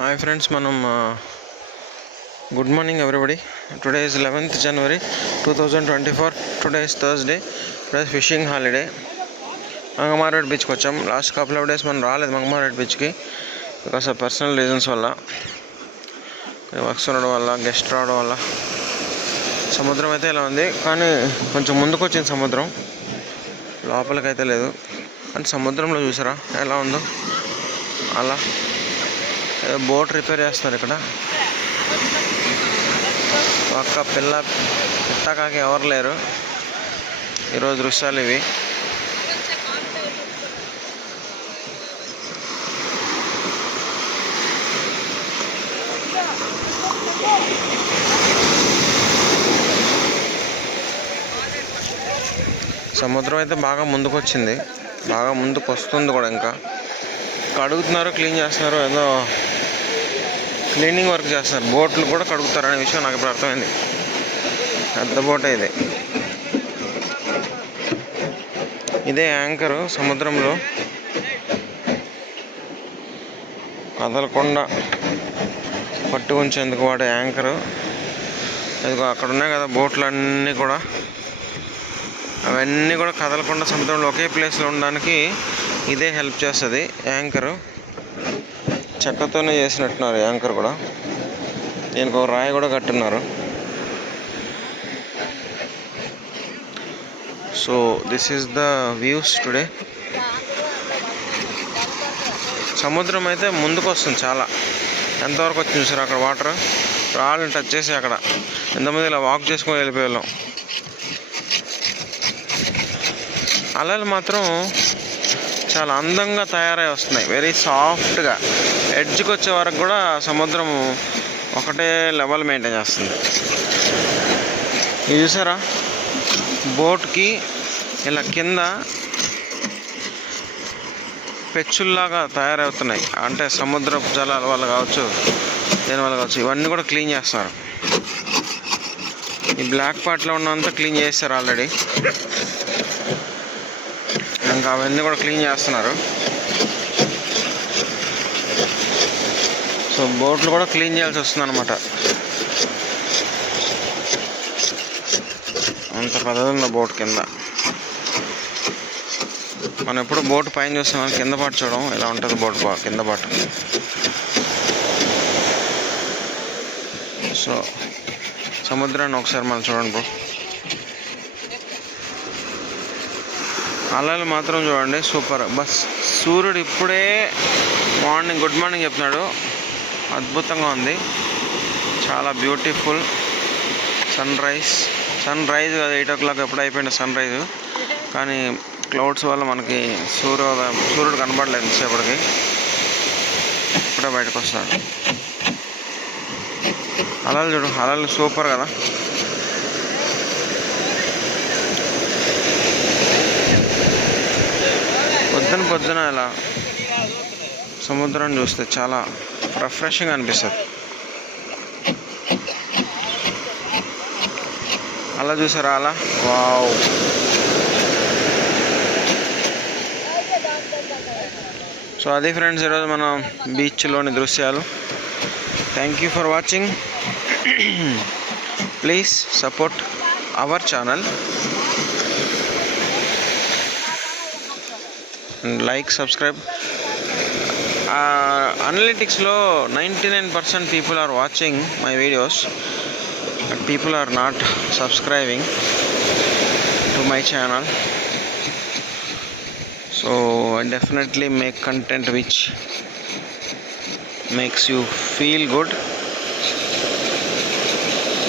Hi friends మనం good morning everybody today is eleventh January two thousand twenty four today is Thursday today fishing holiday మంగమారెడ్ బీచ్కి వచ్చాం last couple of days మనం రాలేదు మంగమారెడ్ బీచ్కి because of personal reasons వల్ల works రావడం వల్ల guest రావడం వల్ల సముద్రం అయితే ఇలా ఉంది కానీ కొంచెం ముందుకు వచ్చింది సముద్రం లోపలికైతే లేదు అని సముద్రంలో చూసారా ఎలా ఉందో అలా బోట్ రిపేర్ చేస్తున్నారు ఇక్కడ ఒక్క పిల్ల పిట్టకాకి ఎవరు లేరు ఈరోజు దృశ్యాలు ఇవి సముద్రం అయితే బాగా ముందుకు వచ్చింది బాగా ముందుకు వస్తుంది కూడా ఇంకా కడుగుతున్నారు క్లీన్ చేస్తున్నారు ఏదో క్లీనింగ్ వర్క్ చేస్తున్నారు బోట్లు కూడా కడుగుతారనే విషయం నాకు ఇప్పుడు అర్థమైంది పెద్ద బోటే ఇది ఇదే యాంకరు సముద్రంలో కదలకుండా పట్టు ఉంచేందుకు వాడే యాంకరు ఇదిగో అక్కడ ఉన్నాయి కదా బోట్లన్నీ కూడా అవన్నీ కూడా కదలకుండా సముద్రంలో ఒకే ప్లేస్లో ఉండడానికి ఇదే హెల్ప్ చేస్తుంది యాంకరు చెక్కతోనే చేసినట్టున్నారు యాంకర్ కూడా దీనికి ఒక రాయి కూడా కట్టున్నారు so this is the views today సముద్రం అయితే ముందుకు వస్తుంది చాలా ఎంతవరకు వచ్చింది సార్ అక్కడ వాటర్ రాళ్ళని టచ్ చేసి అక్కడ ఎంతమంది ఇలా వాక్ చేసుకొని వెళ్ళిపోయాం అలలు మాత్రం చాలా అందంగా తయారై వస్తున్నాయి వెరీ సాఫ్ట్గా ఎడ్జ్కి వచ్చే వరకు కూడా సముద్రం ఒకటే లెవెల్ మెయింటైన్ చేస్తుంది ఇది చూసారా బోట్కి ఇలా కింద పెచ్చుల్లాగా తయారవుతున్నాయి అంటే సముద్రపు జలాల వల్ల కావచ్చు వల్ల కావచ్చు ఇవన్నీ కూడా క్లీన్ చేస్తున్నారు ఈ బ్లాక్ పార్ట్లో ఉన్నంత క్లీన్ చేస్తారు ఆల్రెడీ ఇంకా అవన్నీ కూడా క్లీన్ చేస్తున్నారు సో బోట్లు కూడా క్లీన్ చేయాల్సి వస్తుంది అనమాట అంత ఉంది బోట్ కింద మనం ఎప్పుడు బోట్ పైన చూస్తున్నాం కింద పాటు చూడడం ఇలా ఉంటుంది బోట్ కింద పాటు సో సముద్రాన్ని ఒకసారి మనం చూడండి బ్రో అలలు మాత్రం చూడండి సూపర్ బస్ సూర్యుడు ఇప్పుడే మార్నింగ్ గుడ్ మార్నింగ్ చెప్తున్నాడు అద్భుతంగా ఉంది చాలా beautiful sunrise sunrise కాదు ఎయిట్ ఓ క్లాక్ ఎప్పుడు అయిపోయింది సన్ రైజ్ కానీ క్లౌడ్స్ వల్ల మనకి సూర్యోదయం సూర్యుడు కనబడలేదు సేపటికి ఇప్పుడే బయటకు వస్తాడు అలలు చూడు అలలు సూపర్ కదా పొద్దున ఇలా సముద్రం చూస్తే చాలా రిఫ్రెషింగ్ అనిపిస్తుంది అలా చూసారా అలా వావ్ సో అది ఫ్రెండ్స్ ఈరోజు మన బీచ్లోని దృశ్యాలు thank you for watching please support our channel like subscribe అనలిటిక్స్లో ninety nine percent people are watching my videos but people are not subscribing to my channel so I definitely make content which makes you feel good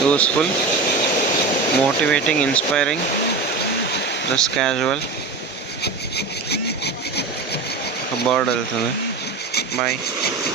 useful motivating inspiring just casual border, isn't it? Bye.